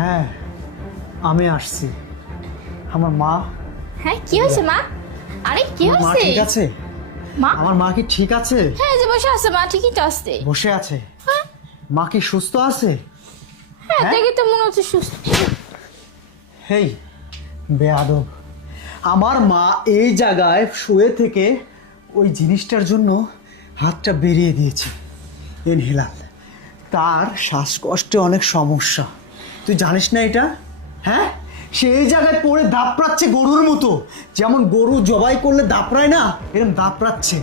হ্যাঁ, আমি আসছি। আমার মা। হ্যাঁ, কি হয়েছে মা? আরে কি মা হয়েছে? ঠিক আছে? মা? আমার মা কি ঠিক আছে? হ্যাঁ, যে বসে আছে মা, ঠিকই তো আছে। বসে আছে? মা কি সুস্থ আছে? হ্যাঁ, হ্যাঁ? দেখে তো মনে হচ্ছে সুস্থ। হেই বেয়াদব, আমার মা এই জায়গায় শুয়ে থেকে ওই জিনিসটার জন্য হাতটা বেরিয়ে দিয়েছে, ইনহেলার। তার শ্বাসকষ্টে অনেক সমস্যা, তুই জানিস না এটা? হ্যাঁ, সে এই জায়গায় পড়ে দাপড়াচ্ছে গরুর মতো, যেমন গরু জবাই করলে দাপড়ায় না, এরকম দাপড়াচ্ছে।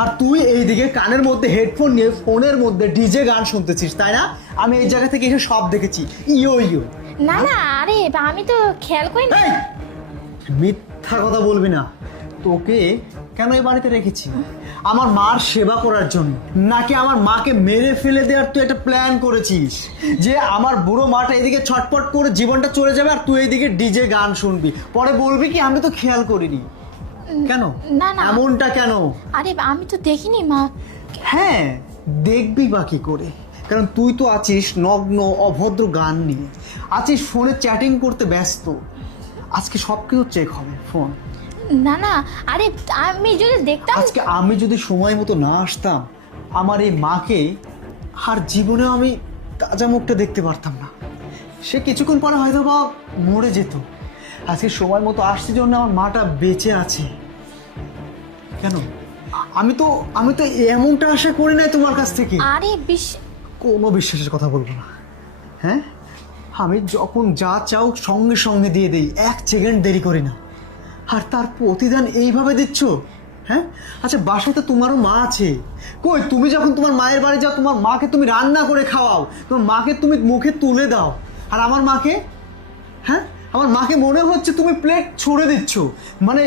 আর তুই এইদিকে কানের মধ্যে হেডফোন নিয়ে ফোনের মধ্যে ডিজে গান শুনতেছিস, তাই না? আমি এই জায়গা থেকে এসে সব দেখেছি। ইয়ো ইয়ো। না না, আরে আমি তো খেয়াল করি না। এই, মিথ্যা কথা বলবি না। তোকে কেন এই বাড়িতে রেখেছি? আমার মার সেবা করার জন্য, নাকি আমার মাকে মেরে ফেলে দেওয়ার তুই একটা প্ল্যান করেছিস যে আমার বুড়ো মাটা এদিকে ছটপট করে জীবনটা চলে যাবে আর তুই এইদিকে ডিজে গান শুনবি, পরে বলবি কি আমি তো খেয়াল করিনি? কেন? না, না। এমনটা কেন? আরে আমি তো দেখিনি মা। হ্যাঁ, দেখবি বা কি করে? কারণ তুই তো আছিস নগ্ন অভদ্র গান নিয়ে, আছিস ফোনে চ্যাটিং করতে ব্যস্ত। আজকে সব কিছু চেক হবে ফোন। না না, আরে আমি যদি দেখতাম। আজকে আমি যদি সময় মতো না আসতাম, আমার এই মাকে আর জীবনেও আমি তাজা মুখটা দেখতে পারতাম না। সে কিছুক্ষণ পরে হয়তো বা মরে যেত। আজকে সময় মতো আসছে জন্য আমার মাটা বেঁচে আছে। কেন? আমি তো এমনটা আশা করি নাই তোমার কাছ থেকে। আরে কোনো বিশ্বাসের কথা বলবো না। হ্যাঁ, আমি যখন যা চাও সঙ্গে সঙ্গে দিয়ে দেই, এক সেকেন্ড দেরি করি না। আর তার প্রতিদান এইভাবে দিচ্ছ? হ্যাঁ, আচ্ছা বাসায় তো তোমারও মা আছে। কই, তুমি যখন তোমার মায়ের বাড়ি যাও তোমার মাকে তুমি রান্না করে খাওয়াও, তোমার মাকে তুমি মুখে তুলে দাও। আর আমার মাকে, হ্যাঁ, আমার মাকে মনে হচ্ছে তুমি প্লেট ছুঁড়ে দিচ্ছ। মানে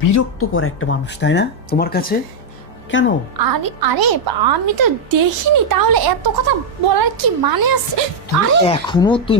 বিরক্ত করে একটা মানুষ, তাই না তোমার কাছে? কেন? আরে আরে আমি তো দেখিনি, তাহলে এত কথা বলার কি মানে আছে? আরে এখনো তুই